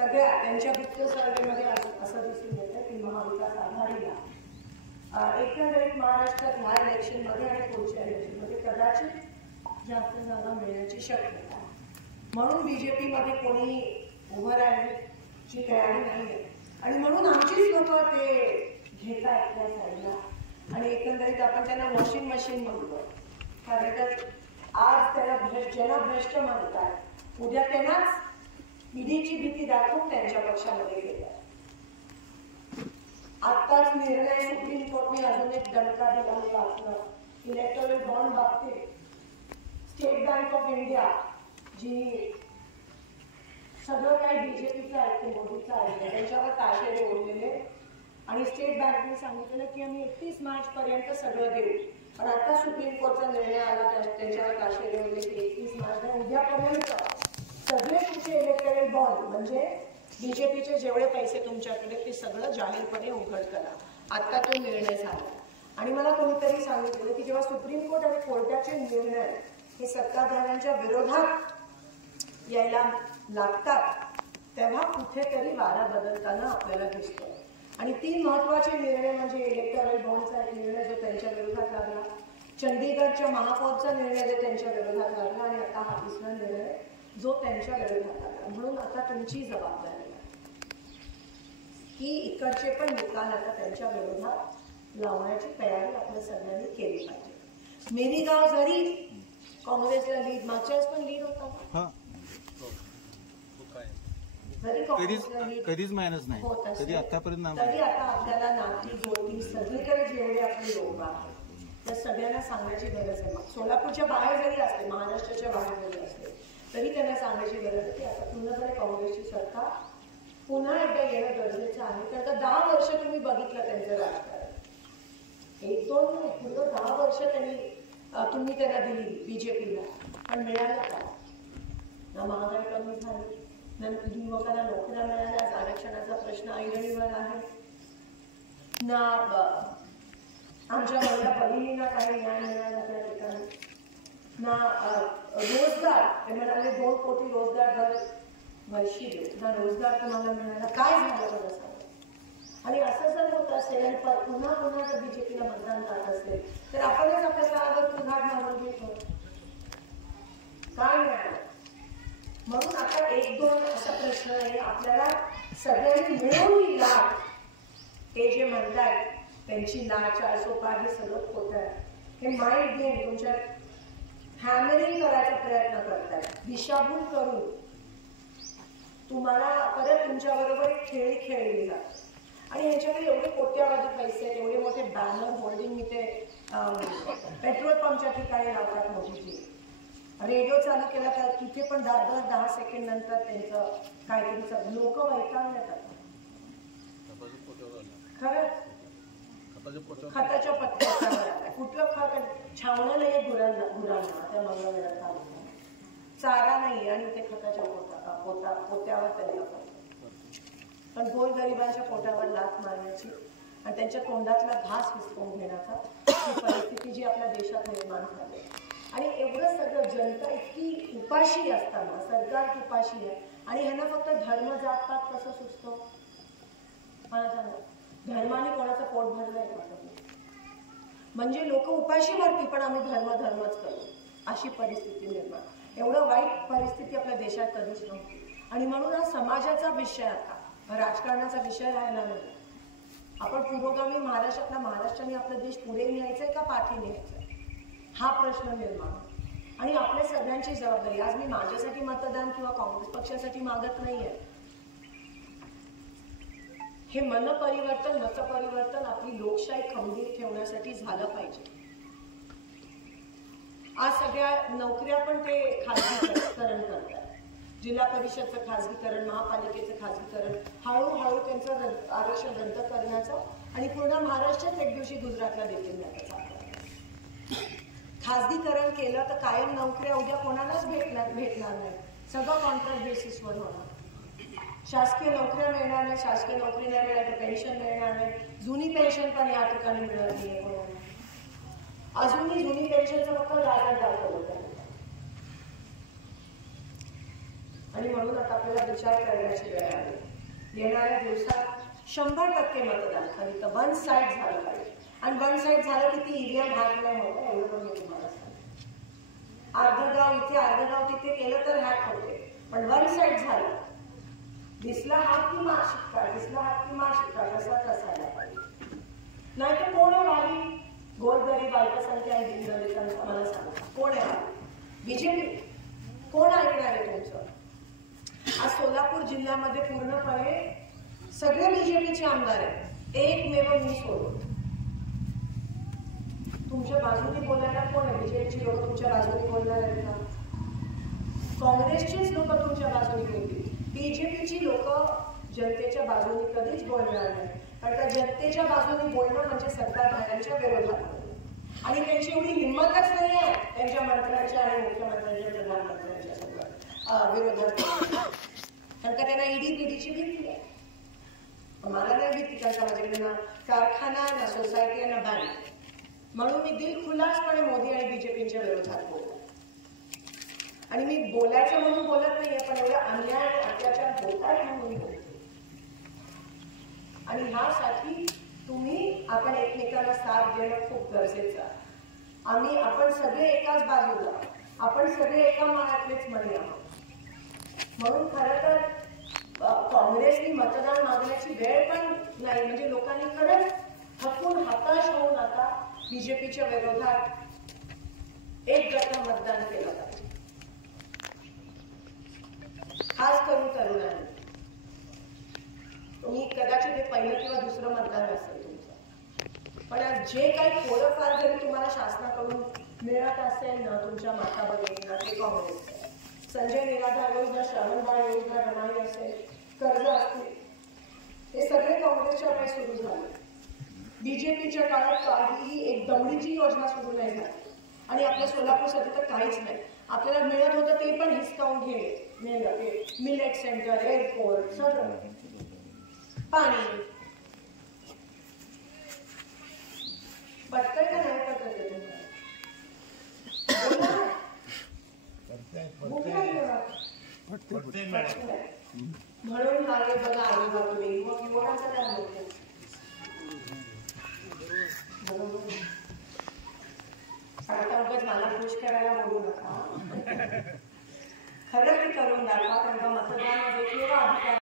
सगळ्या त्यांच्या गुप्त सर्वेमध्ये असं दिसून येतं की महाविकास आघाडीला एकंदरीत महाराष्ट्रात ह्या इलेक्शनमध्ये आणि पुढच्या इलेक्शनमध्ये कदाचित जास्त जागा मिळण्याची शक्यता आहे. म्हणून बीजेपीमध्ये कोणी उभं राहण्याची तयारी नाही आहे आणि म्हणून आमचीच लोक ते घेतात त्या साईडला आणि एकंदरीत आपण त्यांना वॉशिंग मशीन म्हणतो. कारण आज त्याला जनभ्रष्ट म्हणतात, उद्या त्यांनाच ईडीची भीती दाखवून त्यांच्या पक्षामध्ये गेल्या. आत्ताच निर्णय सुप्रीम कोर्टने अजून एक दणका दिला होता आपलं इलेक्टोरल बॉन्ड बाबतीत. स्टेट बँक ऑफ इंडिया जी सगळं काही बीजेपीचं ऐकते, मोदीचं ऐकते, त्यांच्यावर ताशेरे ओढलेले आणि स्टेट बँकेने सांगितलेलं की आम्ही 31 मार्च पर्यंत सगळं देऊ. पण आता सुप्रीम कोर्टचा निर्णय आला त्यांच्यावर ताशेरे ओढले की 31 मार्च उद्यापर्यंत सगळे तुमचे इलेक्टोरल बॉन्ड म्हणजे बीजेपीचे जेवढे पैसे तुमच्याकडे ते सगळं जाहीरपणे उघड करा. आता तो निर्णय झाला आणि मला कोणीतरी सांगितलं की जेव्हा सुप्रीम कोर्ट आणि कोर्टाचे निर्णय हे सत्ताधाऱ्यांच्या विरोधात यायला लागतात तेव्हा कुठेतरी वारा बदलताना आपल्याला दिसतो. आणि 3 महत्वाचे निर्णय म्हणजे इलेक्टोरल बॉन्डचा एक निर्णय जो त्यांच्या विरोधात लागला, चंदीगडच्या महापौरचा निर्णय जो त्यांच्या विरोधात लागला आणि आता हा 3रा निर्णय जो त्यांच्या विरोधात लागला. म्हणून आता तुमची जबाबदारी आहे की इकडचे पण निकाल आता त्यांच्या विरोधात लावण्याची तयारी आपल्या सगळ्यांनी केली पाहिजे. मेरीगाव जरी काँग्रेसला लीड, मागच्या वेळेस पण लीड होता, कधीच मायनस नाही कधी आतापर्यंत, तरी आता आपल्याला नाती गोटी सगळीकडे जेवढे आपले लोक आहेत त्या सगळ्यांना सांगण्याची गरज आहे. सोलापूरच्या बाहेर जरी असते, महाराष्ट्राच्या बाहेर जरी असते तरी त्यांना सांगण्याची गरज आहे की आता पूर्णपणे काँग्रेसची सरकार पुन्हा एकदा येणं गरजेचं आहे. तर 10 वर्ष तुम्ही बघितलं त्यांचं राजकारण, 1-2 नाही, पूर्ण 10 वर्ष तुम्ही त्यांना दिली बीजेपीला, पण मिळालं का? ना महागाई कमी झाली, ना युवकांना नोकऱ्या मिळाल्या, आरक्षणाचा प्रश्न ऐरणीवर आहे, ना आमच्या महिला भगिनींना काही न्याय मिळाला त्या ठिकाणी, ना रोजगार. ते म्हणाले 2 कोटी रोजगार दर वर्षी देऊ, ना रोजगार तुम्हाला मिळाला. काय झालं बरं सांगा? आणि असं जर होत असेल आणि पुन्हा पुन्हा जर बीजेपीला मतदान करत असेल तर आपणच आपल्या काळावर पुन्हा मारून घेतो. काय मिळालं? म्हणून आता 1-2 असा प्रश्न आहे. आपल्याला सगळ्यांनी मिळून ही लाट, ते जे म्हणतात त्यांची लाट 400 पार हे सगळं खोटं आहे. हे माइंड गेम तुमच्या हॅमरिंग करायचा प्रयत्न करतात, दिशाभूल करून तुम्हाला परत तुमच्याबरोबर खेळ खेळली जातात. आणि ह्याच्याकडे एवढे कोट्यावधी पैसे आहेत, एवढे मोठे बॅनर होल्डिंग मी ते पेट्रोल पंपच्या ठिकाणी लावतात मोदीजी. रेडिओ चालू केला तर तिथे पण 10 सेकंड नंतर त्यांचं काहीतरी लोक वैतागण्यात येतात. खरंच खताच्या पत्त्यावर कुठलं खत छावणं नाही गुरांना त्या मंगळवेढा चारा नाही आणि ते खताच्या पोत्यावर त्यांना पण गोरगरिबांच्या पोटावर लाथ मारण्याची आणि त्यांच्या तोंडातला घास हिसकून घेण्याचा ही परिस्थिती जी आपल्या देशात निर्माण झाली. आणि एवढं सगळं जनता इतकी उपाशी असताना सरकार उपाशी आहे आणि ह्यांना फक्त धर्म जात पात कसं सुचतो मला सांगा? धर्माने कोणाचं पोट भरलंय का? म्हणजे लोक उपाशी मरतील पण आम्ही धर्मच करू अशी परिस्थिती निर्माण. एवढं वाईट परिस्थिती आपल्या देशात कधीच नव्हती. आणि म्हणून हा समाजाचा विषय आता राजकारणाचा विषय राहिला नाही. आपण पुरोगामी महाराष्ट्राने आपला देश पुढे न्यायचंय का पाठी न्यायचंय हा प्रश्न निर्माण. आणि आपल्या सगळ्यांची जबाबदारी. आज मी माझ्यासाठी मतदान किंवा काँग्रेस पक्षासाठी मागत नाहीये. हे मनपरिवर्तन मतपरिवर्तन आपली लोकशाही खंबीर ठेवण्यासाठी झालं पाहिजे. आज सगळ्या नोकऱ्या पण ते खासगीकरण करतात. जिल्हा परिषदचं खासगीकरण, महापालिकेचं खासगीकरण, हळूहळू त्यांचं आरक्षण रद्द करण्याचं आणि पूर्ण महाराष्ट्रात एक दिवशी गुजरातला देखील न्यायचं. खासगीकरण केलं तर कायम नोकऱ्या उद्या कोणालाच भेटणार नाही. सगळं कॉन्ट्रॅक्ट बेसिसवर होणार. शासकीय नोकऱ्या मिळणार नाही, शासकीय नोकरी नाही मिळाली तर पेन्शन मिळणार नाही. जुनी पेन्शन पण या ठिकाणी मिळत नाहीये. अजूनही जुनी पेन्शनचं फक्त दाखवलं आणि म्हणून आता आपल्याला विचार करण्याची वेळ आली. येणाऱ्या दिवसात 100% मतदान खरी तर वन साईड झालं पाहिजे. आणि वन साईड झालं की ती ईव्हीएम हॅक नाही होतं, एवढं पण मी तुम्हाला सांगते. अर्ध गाव इथे अर्ध गाव तिथे केलं तर हॅक होते, पण वन साईड झालं. दिसला हात की मार्कशीट कार्ड, दिसला हात की मार्कशीट कार्ड तसाच असायला पाहिजे. नाहीतर कोण आहे वाली गोरगरीब अल्पसंख्याक आणि दीनदलितांचा मला सांगा, कोण आहे बीजेपी? कोण ऐकणार आहे तुमचं? आज सोलापूर जिल्ह्यामध्ये पूर्णपणे सगळे बीजेपीचे आमदार आहेत, एकमेव मी सोडून. तुमच्या बाजूने बोलायला कोण आहे? बीजेपीची लोक तुमच्या बाजूने बोलणार आहेत का? काँग्रेसचीच लोक तुमच्या बाजूने बोलतील. बीजेपीची लोक जनतेच्या बाजूने कधीच बोलणार नाही, कारण का जनतेच्या बाजूने बोलणं म्हणजे सत्ताधाऱ्यांच्या विरोधात. आणि त्यांची एवढी हिंमतच नाही आहे त्यांच्या मंत्र्यांच्या आणि मुख्यमंत्र्यांच्या प्रधानमंत्र्यांच्या विरोधात, कारण का त्यांना ईडी पीडीची भीती आहे. मला नाही भीती, कारण का माझ्याकडे ना कारखाना ना सोसायटी ना बँक. म्हणून मी दिलखुलासपणे मोदी आणि बीजेपीच्या विरोधात बोलतो. आणि मी बोलायचं म्हणून बोलत नाहीये, पण एवढा अन्याय आणि अत्याचार होतात म्हणून बोलतो. आणि ह्यासाठी तुम्ही आपण एकमेकांना साथ देणं खूप गरजेचं आहे. आपण सगळे एकाच बाजूला, आपण सगळे एका माळ्यातलेच मणी आहोत. म्हणून खरं तर काँग्रेसनी मतदान मागण्याची वेळ पण नाही. म्हणजे लोकांनी खरंच थकून हताश होऊन आता बीजेपीच्या विरोधात एक गटा मतदान केलं पाहिजे, खास करून तरुणांनी. तुम्ही कदाचित हे पहिलं किंवा दुसरं मतदान असेल तुमचं, पण जे काही थोडंफार जरी तुम्हाला शासनाकडून मिळत असेल ना, तुमच्या माता भगिनींना, ते काँग्रेसचं. संजय निराधार योजना, श्रावणबाळ योजना, रमाई असेल, कर्ज असतील, हे सगळे काँग्रेसच्या वेळेस सुरू झाले. बीजेपीच्या काळात काहीही एक दमडीची योजना सुरू नाही झाली. आणि आपल्या सोलापूरसाठी तर काहीच नाही. आपल्याला मिळत होतं ते पण हिसकावून नेलं. ते मिलेट सेंटर, एअरपोर्ट, सगळं पाणी. पटकन का नाही पटकन म्हणून मागे बघा आजूबाजूला युवकांचा काय होतं. आता उगाच मला खुश करायला बोलू नका. खरं ते करून दाखवा, कारण मतदानामध्ये केवळ अधिकार